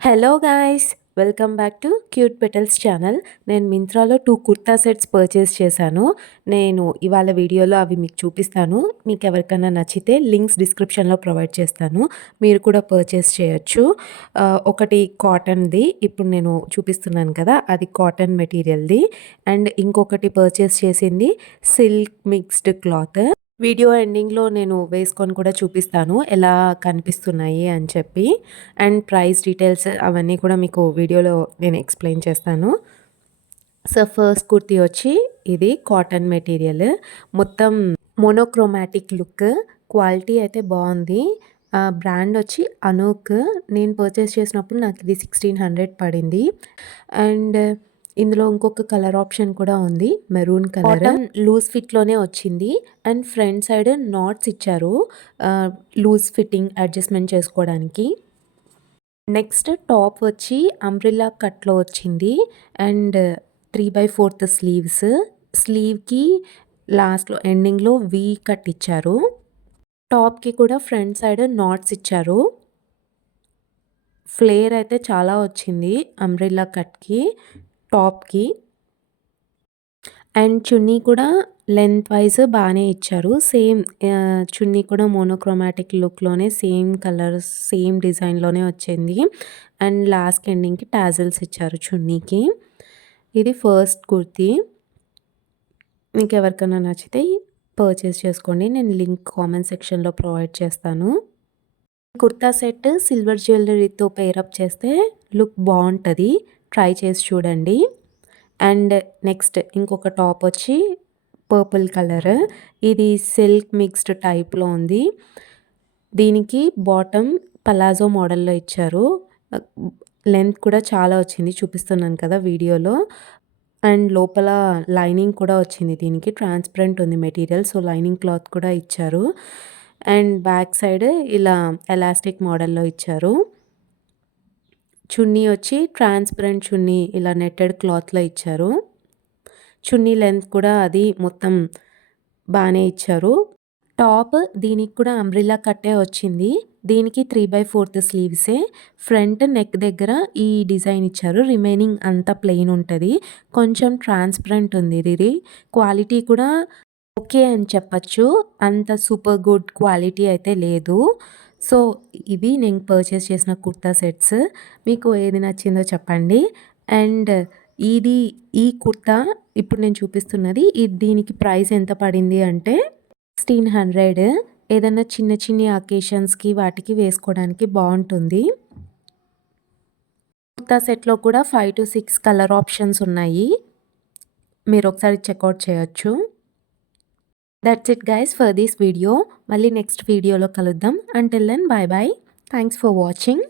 Hello guys! Welcome back to cute petals channel. నేను మింత్రాలో 2 kurta sets purchase చేశాను. నేను ఇవాళ వీడియోలో అవి మీకు చూపిస్తాను. మీకు ఎవరికైనా నచ్చితే లింక్స్ డిస్క్రిప్షన్‌లో ప్రొవైడ్ చేస్తాను. మీరు కూడా పర్చేస్ చేయొచ్చు. ఒకటి కాటన్‌ది ఇప్పుడు నేను చూపిస్తున్నాను కదా! అది కాటన్ మెటీరియల్‌ది. అండ్ ఇంకొకటి పర్చేస్ చేసింది సిల్క్ మిక్స్డ్ క్లాత్. వీడియో ఎండింగ్‌లో నేను వేసుకొని కూడా చూపిస్తాను. ఎలా కనిపిస్తున్నాయి అని చెప్పి. అండ్ ప్రైస్ డీటెయిల్స్ అవన్నీ కూడా మీకు వీడియోలో నేను ఎక్స్‌ప్లెయిన్ చేస్తాను. సో, ఫస్ట్ కుర్తీ వచ్చి ఇది కాటన్ మెటీరియల్. మొత్తం మోనోక్రోమాటిక్ లుక్. క్వాలిటీ అయితే బావుంది. బ్రాండ్ వచ్చి అనూక్. నేను పర్చేస్ చేసినప్పుడు నాకు ఇది 1600 పడింది. అండ్ ఇందులో ఇంకొక కలర్ ఆప్షన్ కూడా ఉంది. Maroon colour. కాటన్ లూజ్ ఫిట్‌లోనే వచ్చింది. అండ్ ఫ్రంట్ సైడ్ నాట్స్ ఇచ్చారు. లూజ్ ఫిట్టింగ్ అడ్జస్ట్‌మెంట్ చేసుకోవడానికి. నెక్స్ట్ టాప్ వచ్చి అంబ్రెల్లా కట్‌లో వచ్చింది. And 3/4 sleeves. స్లీవ్‌కి లాస్ట్‌లో ఎండింగ్‌లో వి కట్ ఇచ్చారు. టాప్‌కి కూడా ఫ్రంట్ సైడ్ నాట్స్ ఇచ్చారు. ఫ్లేర్ అయితే చాలా వచ్చింది అంబ్రెల్లా కట్‌కి, టాప్‌కి. అండ్ చున్నీ కూడా లెంత్ వైస్ బానే ఇచ్చారు. సేమ్ చున్నీ కూడా మోనోక్రోమాటిక్ లుక్‌లోనే సేమ్ కలర్స్, సేమ్ డిజైన్‌లోనే వచ్చింది. అండ్ లాస్ట్ ఎండింగ్‌కి టాజిల్స్ ఇచ్చారు చున్నీకి. ఇది ఫస్ట్ కుర్తీ. మీకు ఎవరికైనా నచ్చితే పర్చేస్ చేసుకోండి. నేను లింక్ కామెంట్ సెక్షన్‌లో ప్రొవైడ్ చేస్తాను. కుర్తా సెట్ సిల్వర్ జ్యువెలరీతో పేరప్ చేస్తే లుక్ బావుంటది. ట్రై చేసి చూడండి. అండ్ నెక్స్ట్ ఇంకొక టాప్ వచ్చి పర్పుల్ కలర్. ఇది సిల్క్ మిక్స్డ్ టైప్‌లో ఉంది. దీనికి బాటమ్ పలాజో మోడల్‌లో ఇచ్చారు. లెంత్ కూడా చాలా వచ్చింది. చూపిస్తున్నాను కదా వీడియోలో. అండ్ లోపల లైనింగ్ కూడా వచ్చింది దీనికి. ట్రాన్స్‌పరెంట్ ఉంది మెటీరియల్. సో, లైనింగ్ క్లాత్ కూడా ఇచ్చారు. అండ్ బ్యాక్ సైడ్ ఇలా ఎలాస్టిక్ మోడల్‌లో ఇచ్చారు. చున్నీ వచ్చి ట్రాన్స్‌పరెంట్ చున్నీ ఇలా నెట్టెడ్ క్లాత్‌లో ఇచ్చారు. చున్నీ లెంత్ కూడా అది మొత్తం బానే ఇచ్చారు. టాప్ దీనికి కూడా అంబ్రెల్లా కట్టే వచ్చింది. దీనికి 3/4 స్లీవ్సే. ఫ్రంట్ నెక్ దగ్గర ఈ డిజైన్ ఇచ్చారు. రిమైనింగ్ అంతా ప్లెయిన్ ఉంటది. కొంచెం ట్రాన్స్‌పరెంట్ ఉంది ఇది. క్వాలిటీ కూడా ఓకే అని చెప్పచ్చు. అంత సూపర్ గుడ్ క్వాలిటీ అయితే లేదు. సో, ఇవి నేను పర్చేస్ చేసిన కుర్తా సెట్స్. మీకు ఏది నచ్చిందో చెప్పండి. అండ్ ఇది ఈ కుర్తా ఇప్పుడు నేను చూపిస్తున్నది దీనికి ప్రైస్ ఎంత పడింది అంటే 1600. ఏదన్నా చిన్న చిన్ని అకేషన్స్‌కి వాటికి వేసుకోవడానికి బావుంటుంది. కుర్తా సెట్‌లో కూడా 5-6 కలర్ ఆప్షన్స్ ఉన్నాయి. మీరొకసారి చెక్‌ఔట్ చేయొచ్చు. That's it guys for this video. మళ్ళీ నెక్స్ట్ వీడియోలో కలుద్దాం. Until then bye bye. Thanks for watching.